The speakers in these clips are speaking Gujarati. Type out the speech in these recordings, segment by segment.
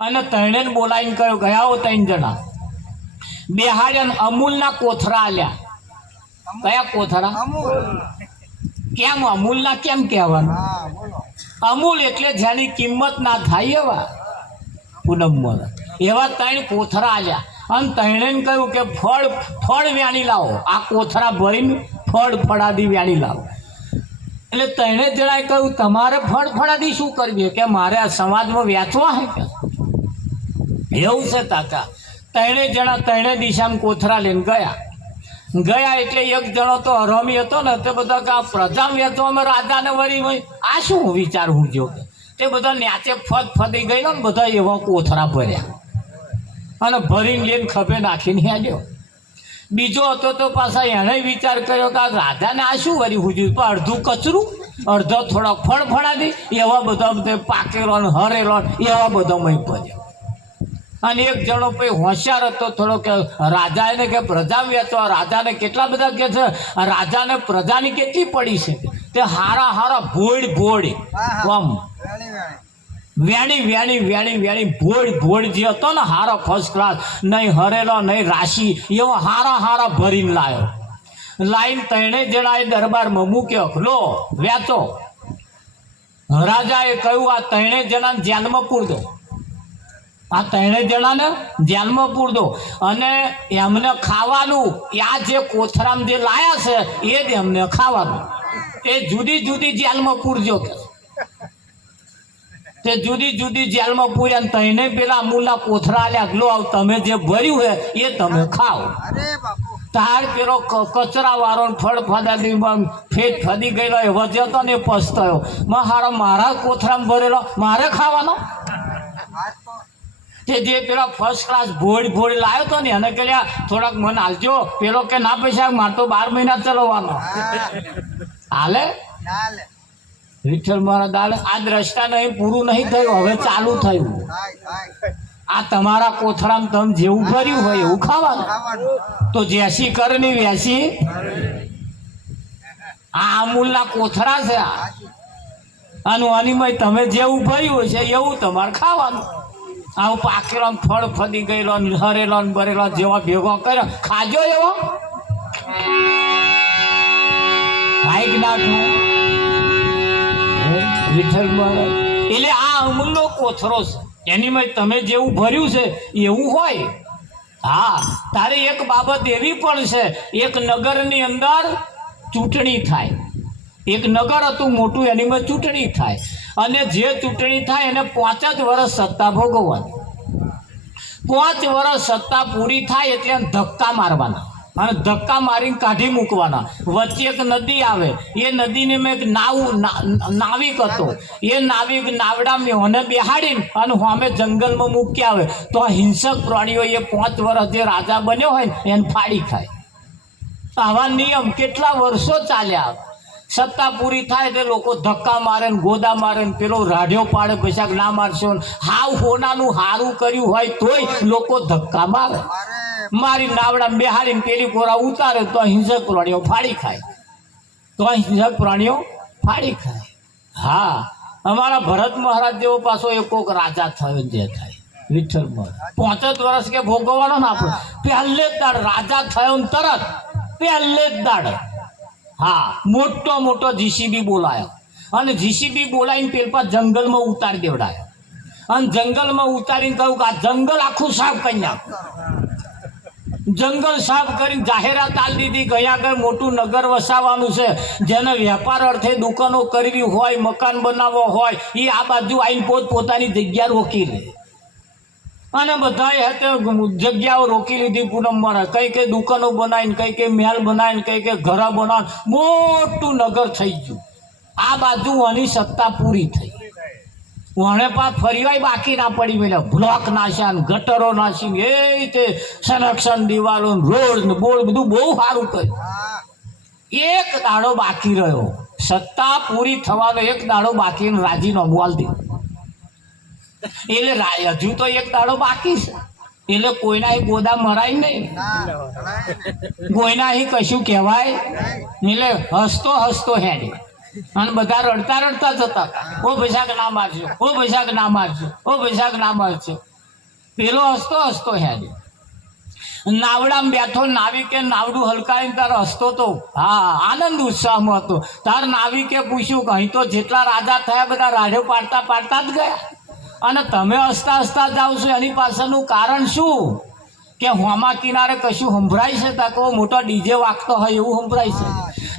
અને તણે બોલાવીને કહ્યું ગયા હો 3 જણા બેહાડ્યા અમૂલના કોથરા આલ્યા. કયા કોથરા? કેમ અમૂલના કેમ કહેવાનું? અમૂલ એટલે જેની કિંમત ના થાય એવા પૂનમ એવા 3 કોથરા આલ્યા. અને તણે કહ્યું કે ફળ વ્યાણી લાવો, આ કોથરા ભરીને ફળાદી વ્યાણી લાવો. એટલે 3 જણાએ કહ્યું તમારે ફળાદી શું કરવી? કે મારે આ સમાજમાં વેચવા હે કે એવું છે કાકા. 3 જણા 3 દિશામાં કોથરા લઈને ગયા એટલે એક જણો તો હરામી હતો ને તે બધા કે પ્રજા વેચવામાં રાજાને વળી આ શું વિચાર હું જો તે બધા ન્યાચે ફદી ગયેલો ને બધા એવા કોથરા ભર્યા અને ભરીને લઈને ખભે નાખીને આવ્યો. બીજો હતો તો પાછા એણે વિચાર કર્યો કે આ રાજાને આ શું વળી હુજ્યું? તો અડધું કચરું અડધો થોડોક ફળાદી એવા બધા પાકેલો ને હરેલો એવા બધા મય ભર્યા. અને એક જણો પછી હોશિયાર હતો થોડો કે રાજાને કે પ્રજા વેચવા. રાજાને કેટલા બધા કે છે રાજાને પ્રજાની કેટલી પડી છે તે હારા ભોળ આમ વેણી ભોળ જે હતો ને હારો ફર્સ્ટ ક્લાસ, નહીં હરેલો નહીં રાશિ, એવો હારા ભરીને લાવ્યો. લાઈન 3 જણાએ દરબારમાં મૂક્યો, લો વેચો. રાજાએ કહ્યું આ 3 જણાને જેલમાં પૂર દો, આ 3 જણાને જેલમાં પૂર દો અને એમને ખાવાનું આ જે કોથરામાં જે લાયા છે એ જ એમને ખાવાનું. એ જુદી જેલમાં પૂરજો કે તે જુદી જેલમાં પૂર્યા ને 3 પેલા અમૂલના કોથરા આલ્યા. લો આવ તમે જે ભર્યું હે એ તમે ખાઓ. તાર પેલો કચરા વાળો ફળફદાદી ફેટ ફદી ગયેલો એ વધ્યો ને પસ્તાયો મારા કોથરામાં ભરેલો મારે ખાવાનો. તે જે પેલા ફર્સ્ટ ક્લાસ ભોળ લાવ્યો હતો ને એને કહ્યા થોડાક મને હાલજો. પેલો કે ના પૈસા મારે તો 12 મહિના ચલાવવાનો. હાલે વિઠ્ઠલ મહારાજ હાલે. આ દ્રષ્ટા નહીં પૂરું નહીં થયું, હવે ચાલુ થયું. આ તમારા કોથરામાં તમે જેવું ભર્યું હોય એવું ખાવાનું. તો જેસી કરની વેસી. આ અમૂલના કોથરા છે આનું અનિમય તમે જેવું ભર્યું છે એવું તમારે ખાવાનું. આવું પાકેલો ફળ ફદી ગયેલો હરેલો બરેલો જેવા ભેગો કર્યો ખાજો એવો ભાઈ નાખું વિઠ્ઠલ મહારાજ. એટલે આ અમૂલનો કોથરો છે, એની માં તમે જેવું ભર્યું છે એવું હોય. હા, તારે એક બાબત એવી પણ છે, એક નગરની અંદર ચૂંટણી થાય. એક નગર હતું મોટું, એની માં ચૂંટણી થાય અને જે ચૂંટણી થાય એને 5 જ વર્ષ સત્તા ભોગવવાની. 5 વર્ષ સત્તા પૂરી થાય એટલે ધક્કા મારવાના અને ધક્કા મારીને કાઢી મૂકવાના. વચ્ચે એક નદી આવે, એ નદીને મેં એક નાવિક હતો, એ નાવિક નાવડામાં હોને બેહાડીને અને સામે જંગલમાં મૂકી આવે તો આ હિંસક પ્રાણીઓ એ 5 વર્ષ જે રાજા બન્યો હોય ને એને ફાડી ખાય. આવા નિયમ કેટલા વર્ષો ચાલ્યા. સત્તા પૂરી થાય એટલે લોકો ધક્કા મારે ને ગોદા મારે ને પેલો રાઢ્યો પાડે પૈસા ના મારશો. હાવ હોનાનું હારું કર્યું હોય તોય લોકો ધક્કા મારે. મારી નાવડા બેહાડીને પેલી કોરા ઉતારે તો હિંસક પ્રાણીઓ ફાડી ખાય. હા, અમારા ભરત મહારાજ જેવો પાછો એક કોક રાજા થયો જે થાય વિઠ્ઠલ મહારાજ 5 જ વર્ષ કે ભોગવવાનો ને આપણે પહેલે જ દાડ રાજા થયો ને તરત પહેલે જ દાડ. હા, મોટો જીસીબી બોલાયો અને જીસીબી બોલાવીને પેલા જંગલમાં ઉતારી દેવડાયો અને જંગલમાં ઉતારીને કહ્યું કે આ જંગલ આખું સાફ કરી નાખ. જંગલ સાફ કરીને જાહેરાત આલી દીધી કે અહીંયા આગળ મોટું નગર વસાવવાનું છે. જેને વેપાર અર્થે દુકાનો કરવી હોય, મકાન બનાવવો હોય, એ આ બાજુ આવીને પોતાની જગ્યા રોકી લે. અને બધાએ જગ્યાઓ રોકી લીધી પૂનમ મહારાજ. કઈ દુકાનો બનાવીને, કઈ મહેલ બનાવીને, કઈ ઘર બનાવીને મોટું નગર થઈ ગયું. આ બાજુ આની સત્તા પૂરી થઈ. વણે પાસ ફરીવાય બાકી ના પડી મેળ્યા. બ્લોક નાશ્યા ને ગટરો નાસી એ રીતે સંરક્ષણ દિવાલો રોડ ને બોર્ડ બધું બહુ સારું કર્યું. એક દાડો બાકી રહ્યો, સત્તા પૂરી થવાનો એક દાડો બાકી રાજીનામું આલી દીધું. એટલે હજુ તો એક દાડો બાકી છે એટલે કોઈના ગોદા મરાય નહીં, કોઈના કશું કહેવાય એટલે હસતો હેડે. અને બધા રડતા રડતા જતા હતા, ઓ વૈશાખ ના મારજો, ઓ વૈશાખ ના મારજો, ઓ વૈશાખ ના મારજો. પેલો હસતો હસતો હેડે નાવડામાં બેઠો. નાવિકે નાવડું હલકાઈને તાર હસતો તો, હા આનંદ ઉત્સાહમાં હતો. તાર નાવિકે પૂછ્યું કે અહીં તો જેટલા રાજા થયા બધા રાડ્યો પાડતા પાડતા જ ગયા, અને તમે હસતા હસતા જાઓ છો, એની પાછળનું કારણ શું? કે હોમા કિનારે કશું સંભળાય છે? તાકે મોટો ડીજે વાગતો હોય એવું સંભળાય છે.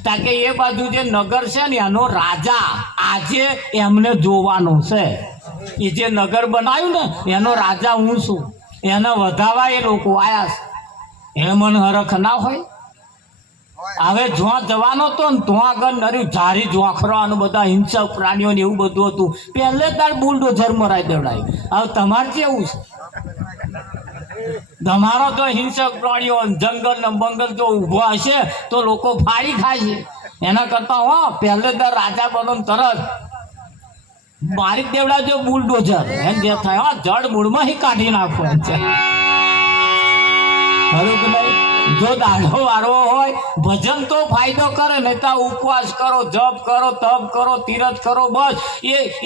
તાકે એ બાજુ જે નગર છે ને એનો રાજા આજે એમને જોવાનો છે. એ જે નગર બનાવ્યું ને એનો રાજા હું છું, એને વધાવા એ લોકો આયા છે. એ મને હરખ ના હોય? હવે જ્યાં જવાનો હતો ને તો આગળ નર્યું ઝારી જોખરવાનું બધા હિંસક પ્રાણીઓ ને એવું બધું હતું. પહેલે તાર બુલડોઝર મરાઈ દેવડાય. હવે તમારે કેવું છે? તમારો તો હિંસક પ્રાણીઓ જંગલ ને બંગલ જો ઉભા હશે તો લોકો ફાડી ખાય છે. એના કરતા હો પહેલે તાર રાજા બનો તરત મારી દેવડા જો બુલડોઝર એમ જે થાય હા જડ મૂળમાં કાઢી નાખો એમ છે. ખરું કે નહીં? જો દાઢો વાળવો હોય ભજન તો ફાયદો કરે, નહીં તો ઉપવાસ કરો, જપ કરો, તપ કરો, તીરથ કરો, બસ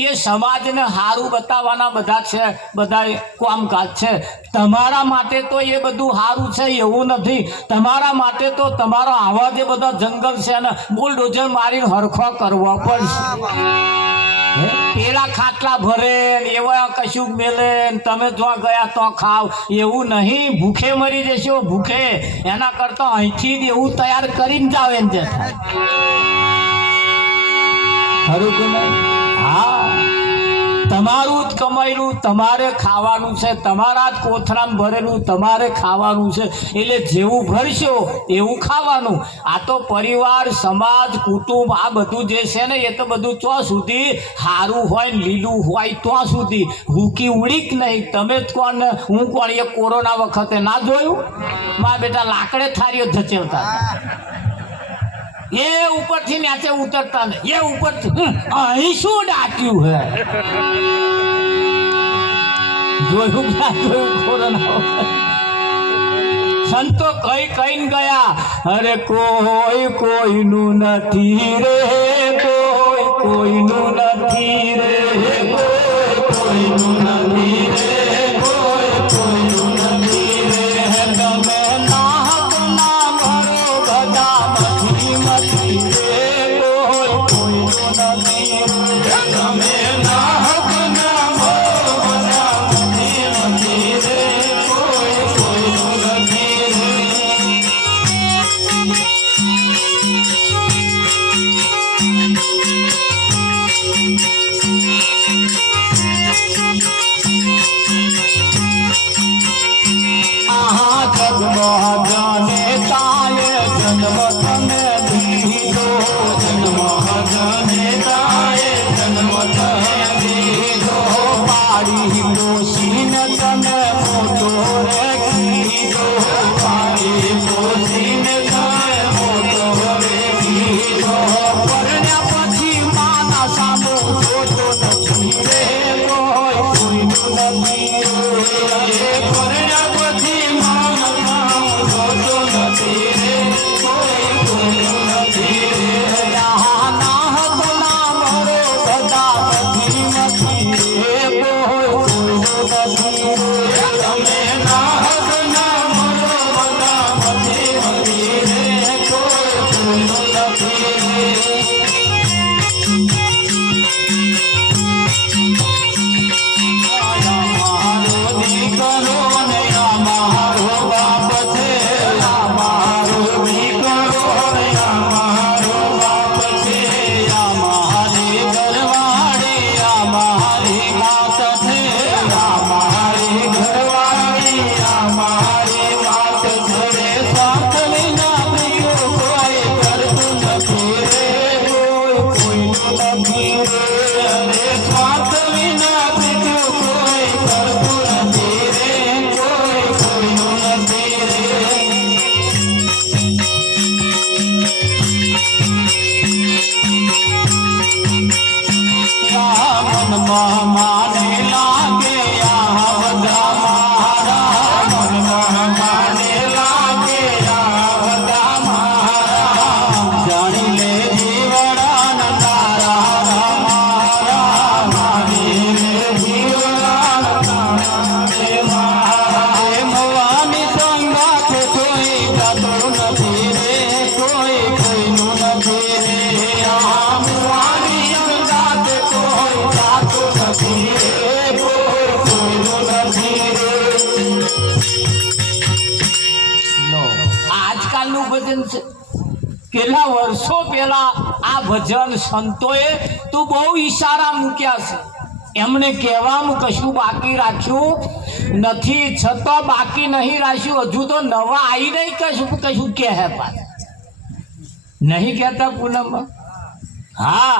એ સમાજને સારું બતાવવાના બધા છે, બધા કામકાજ છે. તમારા માટે તો એ બધું સારું છે એવું નથી. તમારા માટે તો તમારો આવા જે બધા જંગલ છે ને બુલડોઝર મારીને હરખો કરવો પડશે. પેલા ખાટલા ભરે એવા કશું મેલે તમે જો ગયા તો ખાવ એવું નહીં. ભૂખે મરી જશો ભૂખે. એના કરતા અહીંથી જ એવું તૈયાર કરીને જાવ એમ જે થાય. ખરું કે નહીં? હા, તમારું જ કમાયેલું તમારે ખાવાનું છે, તમારા જ કોથળામાં ભરેલું તમારે ખાવાનું છે. એટલે જેવું ભરશો એવું ખાવાનું. આ તો પરિવાર, સમાજ, કુટુંબ આ બધું જે છે ને એ તો બધું તો સુધી સારું હોય લીલું હોય તો સુધી ભૂકી ઉડી જ નહીં. તમે જ કોણ ને હું કોણ? એ કોરોના વખતે ના જોયું? મારા બેટા લાકડે થારીઓ ધચેલતા એ ઉપરથી નીચે ઉતરતા ને એ ઉપરથી અહીં શું ડાટ્યું હે જોયું કોરોના સંતો કઈ કઈને ગયા. અરે કોઈ કોઈનું નથી રે, કોઈ કોઈનું નથી રે, કોઈ કોઈનું નથી રે, કોઈ કોઈનું નથી રે. તમે નાહક ના ભરો બધા મથી મથી રે, કોઈ કોઈનું નથી રે. તમે નાહક ના ભરો બધા મથી મથી રે, કોઈ કોઈનું નથી રે. લો આજકાલનું ભજન છે. કેટલા વર્ષો પહેલા આ ભજન સંતોએ તો બહુ ઈશારા મૂક્યા છે. એમને કહેવામાં કશું બાકી રાખ્યું નથી, છતાં બાકી નહીં રાખ્યું. હજુ તો નવા આવી નહીં કશું કહે પાછા નહીં કહેતા પૂનમમાં. હા,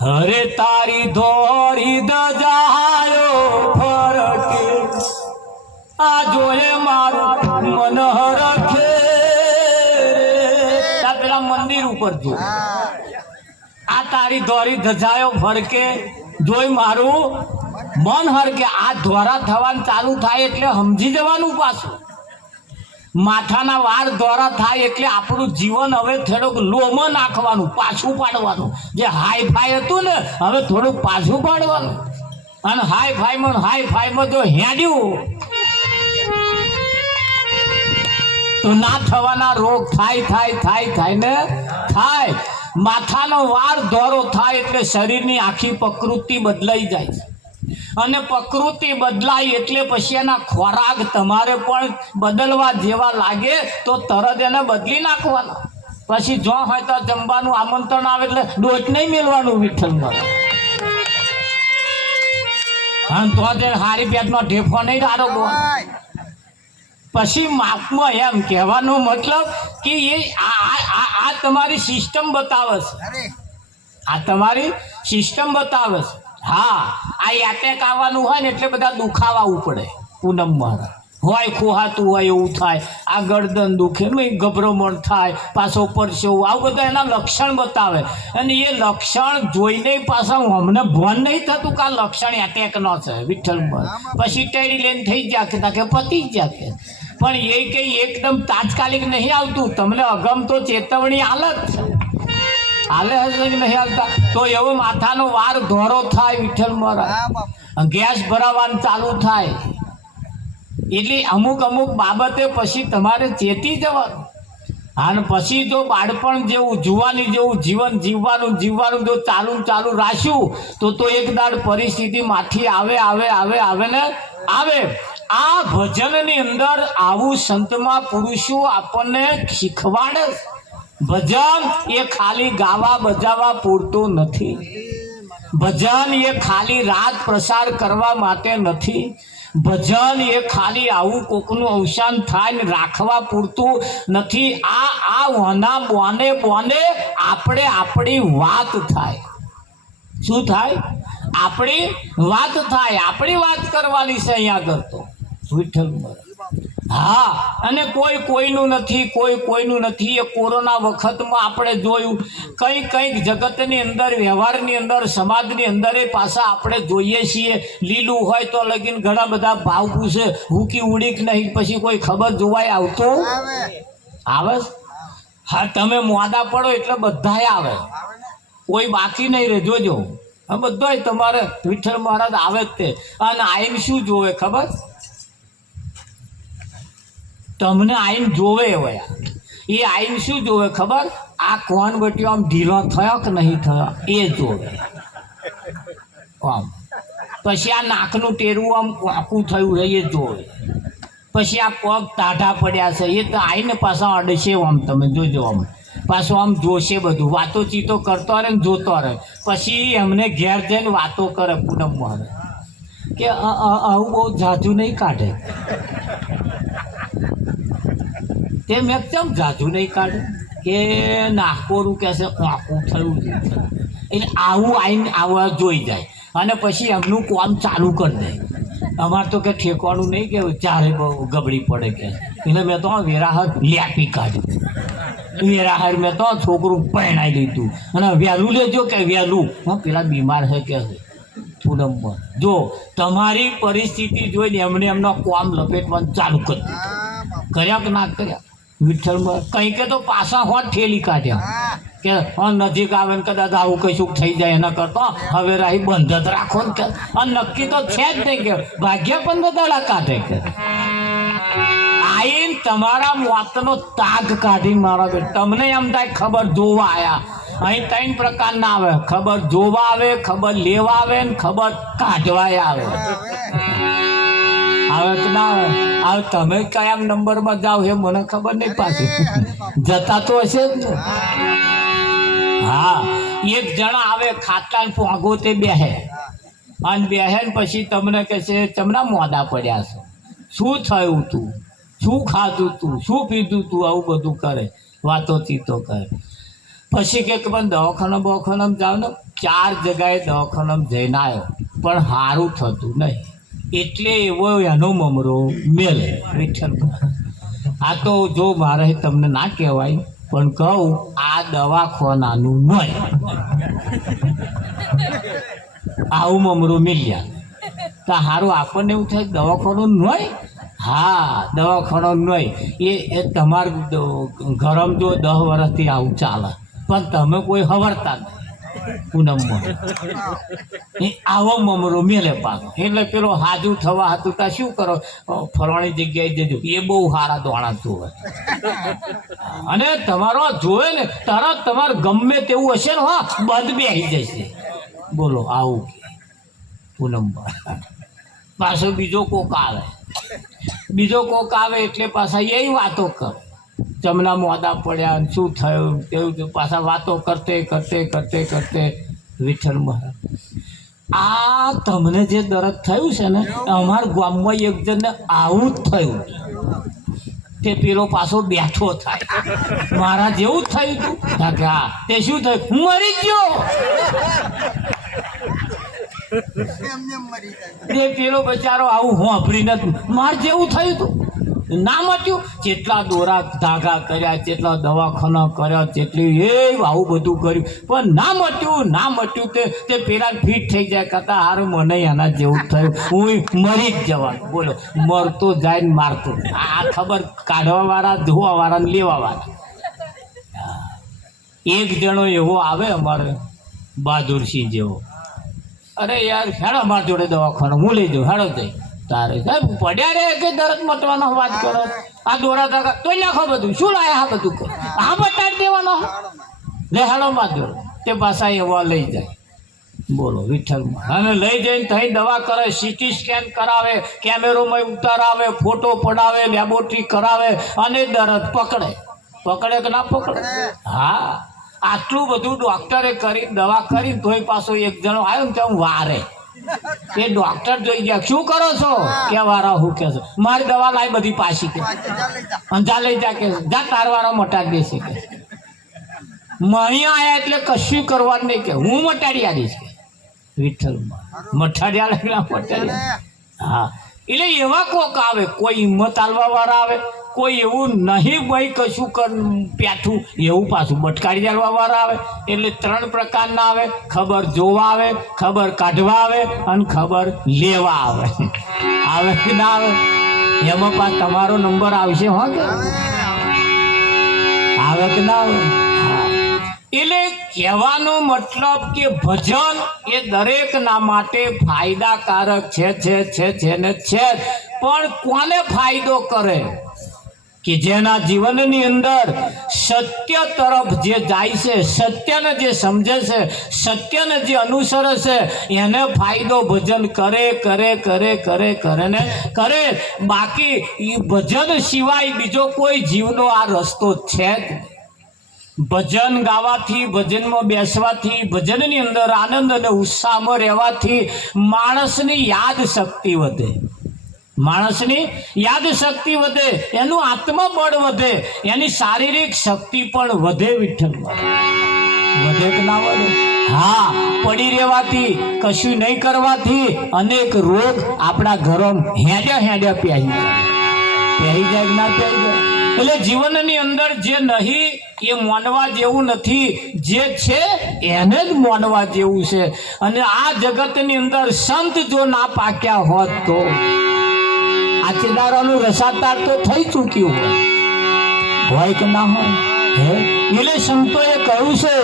હરે તારી ધોરી દજાયો ફરકે આ જોયે મારું મન હરખે. પેલા મંદિર ઉપર જો આ તારી ધોરી ધજાયો ફરકે જોઈ મારું મન હરકે. આ ધોરા થવાનું ચાલુ થાય એટલે સમજી જવાનું. પાછું માથાના વાળ ધોરા થાય એટલે આપણું જીવન હવે થોડુંક લોમાં નાખવાનું, પાછું પાડવાનું. જે હાઈ ફાઈ હતું ને હવે થોડુંક પાછું પાડવાનું. અને હાઈ ફાઈમાં જો હેડ્યું તો ના થવાના રોગ થાય ને થાય. માથાનો વાળ ધોરો થાય એટલે શરીરની આખી પ્રકૃતિ બદલાઈ જાય છે. અને પ્રકૃતિ બદલાય એટલે પછી એના ખોરાક તમારે પણ બદલવા જેવા લાગે તો તરત એને બદલી નાખવાના. પછી જો હોય તો જમવાનું આમંત્રણ આવે એટલે ડોચ નહીં મેળવાનું વિઠ્ઠલમાં. હા તો હારી પેટમાં ઢેફો નહીં આરોગવો. પછી માપમાં એમ કહેવાનો મતલબ કે એ આ તમારી સિસ્ટમ બતાવે છે. આ તમારી સિસ્ટમ બતાવે છે. હા, આ એટેક આવવાનું હોય ને એટલે બધા દુખાવા ઉપડે. પૂનમમાં હોય ખોહાતું હોય એવું થાય. આ ગરદન દુખે, ગભરામણ થાય, પાછો પરસેવો, આવું બધા એના લક્ષણ બતાવે. અને એ લક્ષણ જોઈને પાછા અમને ભાન નહીં થતું કે આ લક્ષણ એટેક નો છે વિઠ્ઠલમાં. પછી ટેડી લઈને થઈ ગયા કે પતી ગયા કે. પણ એ કંઈ એકદમ તાત્કાલિક નહીં આવતું. તમને અગમ તો ચેતવણી હાલત હાલે હશે કે નહીં હાલતા. તો એવો માથાનો વાર ધોરો થાય વિઠ્ઠલમાં, ગેસ ભરાવાનું ચાલુ થાય. એટલે અમુક બાબતે પછી તમારે ચેતી જવાનું. અને પછી જો બાળપણ જેવું જુવાની જેવું જીવન જીવવાનું જો ચાલુ રાખ્યું તો એક દાડ પરિસ્થિતિ માથી આવે ને આવે. આ ભજનની અંદર આવું સંતમાં પુરુષો આપણને શીખવાડે. ભજન એ ખાલી ગાવા બજાવવા પૂરતું નથી. ભજન એ ખાલી રાત પ્રસાર કરવા માટે નથી. ભજન એ ખાલી આવું કોકનું અવસાન થાય ને રાખવા પૂરતું નથી. આ વના બોને આપણે આપણી વાત થાય. શું થાય? આપણી વાત થાય. આપણી વાત કરવાની છે અહીંયા કરતો વિઠ્ઠલ. હા, અને કોઈનું નથી. એ કોરોના વખતમાં આપણે જોયું કંઈક જગતની અંદર, વ્યવહારની અંદર, સમાજની અંદર એ પાછા આપણે જોઈએ છીએ. લીલું હોય તો લગીન ઘણા બધા ભાવ પૂછે હુકી ઉડી કે નહીં, પછી કોઈ ખબર જોવાય આવતો આવે. હા, તમે મોડા પડો એટલે બધાય આવે, કોઈ બાકી નહીં રહે. જોજો આ બધાય તમારે વિઠ્ઠલ મહારાજ આવે જ તે. અને આઈને શું જોવે ખબર? તમને આઈને જોવે હોય. એ આઈને શું જોવે ખબર? આ કોણ બટ્યો આમ ઢીલો થયો કે નહીં થયો એ જોવે આમ. પછી આ નાકનું ટેરવું આમ આખું થયું છે એ જોવે. પછી આ પગ ટાઢા પડ્યા છે એ તો આઈને પાછા અડશે આમ. તમે જોજો આમ પાછું આમ જોશે બધું. વાતો ચીતો કરતો રહે ને જોતો રહે. પછી એમને ઘેર જઈને વાતો કરે પૂનમમાં કે આવું બહુ જાજુ નહીં કાઢે. તે મેં કેમ જાજુ નહીં કાઢે કે નાકોરું કહેશે આખું થયું. એટલે આવું આવીને આવા જોઈ જાય અને પછી એમનું કામ ચાલુ કરી દે. અમારે તો કે ઠેકવાનું નહીં કે ચારે બહુ ગબડી પડે કે. એટલે મેં તો વેરાહર લેપી કાઢ્યું. વેરાહર મેં તો છોકરું પરણાવી લીધું. અને વહેલું લેજો કે વહેલું પેલા બીમાર છે કે પૂનમમાં. જો તમારી પરિસ્થિતિ જોઈને એમનો કામ લપેટવાનું ચાલુ કરી દીધું. કર્યા કે ના કર્યા વિઠ્ઠલમાં? કંઈ કે તો પાછા હોત ઠેલી કાઢ્યા કે નજીક આવે ને કદાચ આવું કશું થઈ જાય એના કરતા હવે રાહી બંધ જ રાખો ને કે. નક્કી તો છે જ નહીં કે ભાગ્યા પણ દાડા કાઢે કે. આઈને તમારા મોતનો તાગ કાઢી મારો. તમને એમ થાય ખબર જોવા આવ્યા. અહીં 3 પ્રકારના આવે: ખબર જોવા આવે, ખબર લેવા આવે ને ખબર કાઢવા આવે. આવે કે ના આવે? તમે કયા નંબરમાં જાઓ એ મને ખબર નહીં પાછી. જતા તો હશે જ ને. હા, એક જણા આવે ખાટલા પોંગો તે બેહે અને બેહે પછી તમને કહે છે ચમના મોડા પડ્યા છો, શું થયું તું, શું ખાધું તું, શું પીધું તું, આવું બધું કરે, વાતો ચીતો કરે. પછી કે મને દવાખાનામાં જાવ ને. 4 જગાએ દવાખાનામાં જઈને આવ્યો પણ સારું થતું નહીં, એટલે એવો એનો મમરો મેલે. વિઠ્ઠલ, આ તો જો મારે તમને ના કહેવાય પણ કહું, આ દવાખાનાનું નહીં. આવું મમરું મિલ્યા તો સારું. આપણને એવું થાય દવાખાનું નહીં. હા, દવાખાનું નહીં. એ તમારું ગરમ જો 10 વર્ષથી આવું ચાલે પણ તમે કોઈ હવરતા નહીં. પૂનમમાં આવો મમરો મેલે પાછો. એટલે પેલો હાજુ થવા હતું તા શું કરો, ફરવાની જગ્યાએ જજો, એ બહુ સારા દોણા જોવે. અને તમારો જોવે ને તરત તમારે ગમે તેવું હશે ને, હા, બંધ બેસી જશે. બોલો, આવું પૂનમમાં પાછો બીજો કોક આવે એટલે પાછા એ વાતો કરે, જમના મોડા પડ્યા, શું થયું તેવું. પાછા વાતો કરતે વિઠ્ઠલ મહારાજ, આ તમને જે દર્દ થયું છે ને, અમારા ગામમાં એક જણને આવું જ થયું. તે પેલો પાછો બેઠો થાય, મારા જેવું જ થયું તું. હા, તે શું થયું? મરી ગયો. પેલો બચારો આવું હોંભળી નથી, માર જેવું થયું તું, ના મટ્યું. જેટલા દોરા ધાગા કર્યા, જેટલા દવાખાના કર્યા, જેટલી આવું બધું કર્યું પણ ના મટ્યું. તે પેલા ફીટ થઈ જાય કરતા હારું મને એના જેવું થયું, હું મરી જ જવાનું. બોલો, મરતો જાય ને મારતો. આ ખબર કાઢવા વાળા, ધોવા વાળા ને લેવા વાળા. એક જણો એવો આવે અમારે બહાદુરસિંહ જેવો, અરે યાર હેડો અમારી જોડે દવાખાનો, હું લઈ જાઉં, હેડો જઈ. તારે સાહેબ પડ્યા રે કે દરદ મટવાનો વાત કરો, આ દોરા ધાગા તો નાખો, બધું શું લાયા? હા, બધું કરો, હા, બતાડી દેવાનો. લે હેડો મારી જોડે. તે પાછા એવા લઈ જાય. બોલો વિઠ્ઠલમાં. અને લઈ જઈને ત્યાં દવા કરે, સીટી સ્કેન કરાવે, કેમેરોમાં ઉતારાવે, ફોટો પડાવે, લેબોરેટરી કરાવે અને દરદ પકડે કે ના પકડે? હા, આટલું બધું ડોક્ટરે કરી, દવા કરી, તોય પાછો એક જણો આવ્યો ને ત્યાં વારે. એ ડોક્ટર જોઈ ગયા, શું કરો છો કે વારા? હું કે છો? મારી દવા લાવી બધી પાછી કે જા લઈ જા કે જા, તાર વાળા મટાડી દેશે કે. મહી આયા એટલે કશું કરવાનું નહીં કે હું મટાડી આવીશ કે. વિઠ્ઠલમાં મટાડ્યા લાગલા મટાડ્યા. હા, એટલે એવા કોક આવે, કોઈ હિંમત આલવા વાળા આવે, કોઈ એવું નહીં ભાઈ કશું પેઠું એવું પાછું બટકારી ચાલવા વાળા આવે. એટલે 3 પ્રકારના આવે, ખબર જોવા આવે, ખબર કાઢવા આવે અને ખબર લેવા આવે. આવે કે ના આવે? એમાં પાછ તમારો નંબર આવશે. હો કે આવે કે ના આવે? એટલે કહેવાનો મતલબ કે ભજન એ દરેકના માટે ફાયદાકારક છે ને છે. પણ કોને ફાયદો કરે? કે જેના જીવનની અંદર સત્ય તરફ જે જાય છે, સત્યને જે સમજે છે, સત્યને જે અનુસરે છે, એને ફાયદો ભજન કરે. બાકી એ ભજન સિવાય બીજો કોઈ જીવનો આ રસ્તો છે જ. ભજન ગાવાથી, ભજનમાં બેસવાથી, ભજનની અંદર આનંદ અને ઉત્સાહમાં રહેવાથી માણસની યાદ શક્તિ વધે. એનું આત્મબળ વધે, એની શારીરિક શક્તિ પણ વધે. વિઠ્ઠલ વધે કે ના વધે? હા, પડી રહેવાથી, કશું નહીં કરવાથી અનેક રોગ આપણા ઘરોમાં હેડ્યા પહેરી જાય કે ના પહેરી જાય. એટલે જીવનની અંદર જે નહીં એ માનવા જેવું નથી, જે છે એને જ માનવા જેવું છે. અને આ જગતની અંદર સંત જો ના પાક્યા હોત તો આ ચેદારાનું રસાતાર તો થઈ ચૂક્યું હોય કે ના હોય? એટલે સંતોએ કહ્યું છે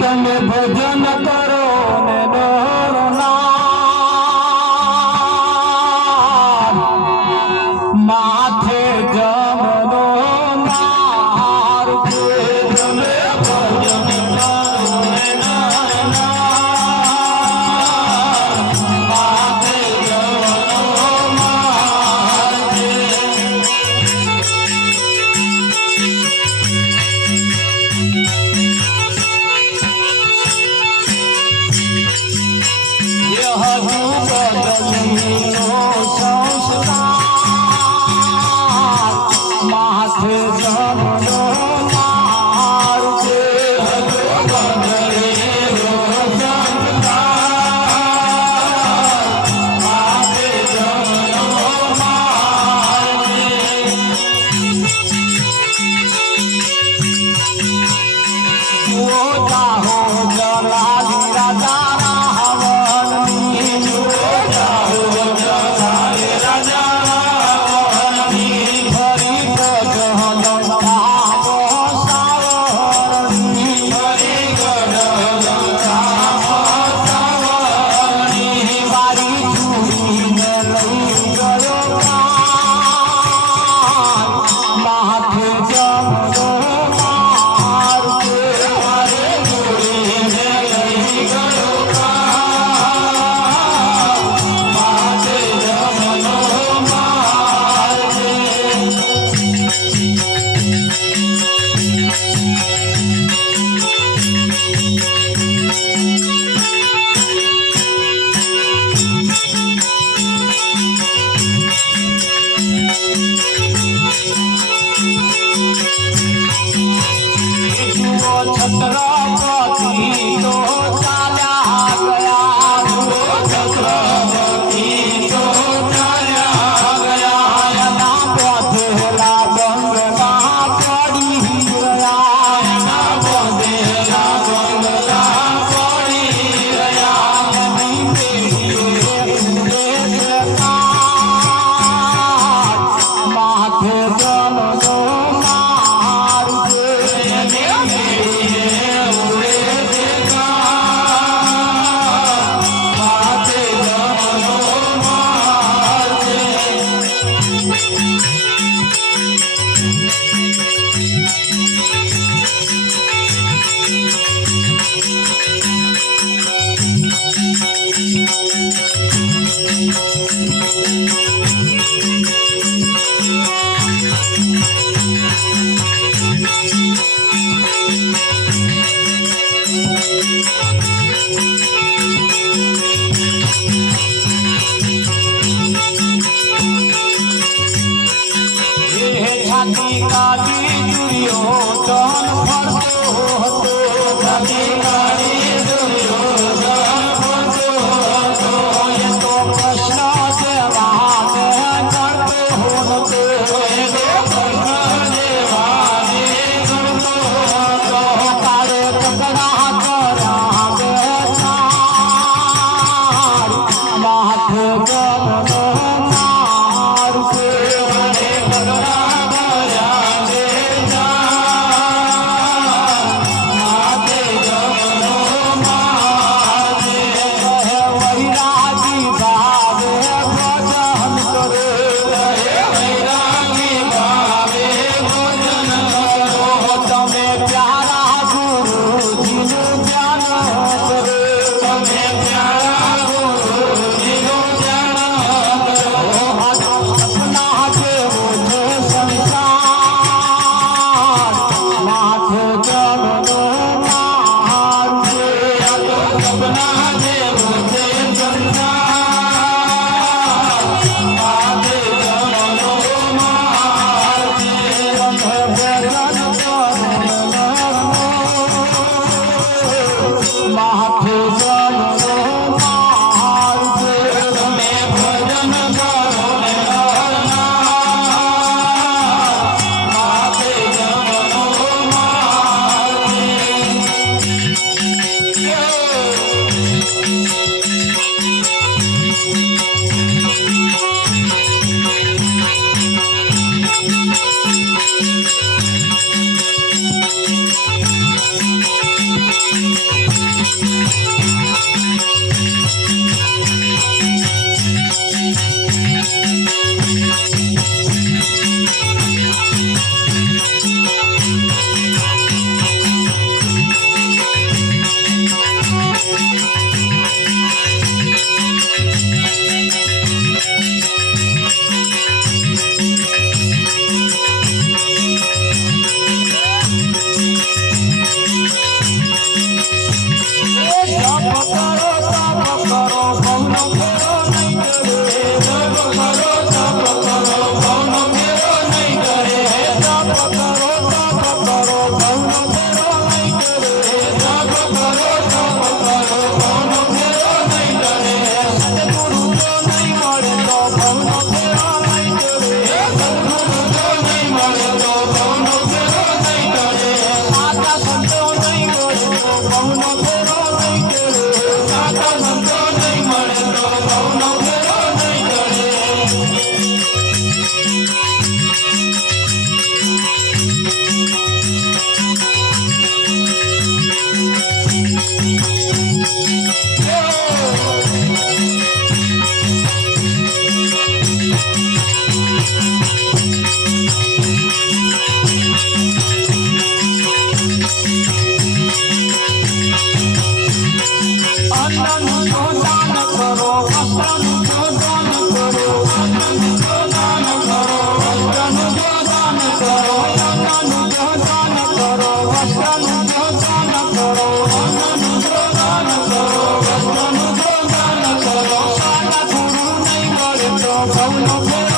તમે ભજન કરો ને ડરો ના. ભવનો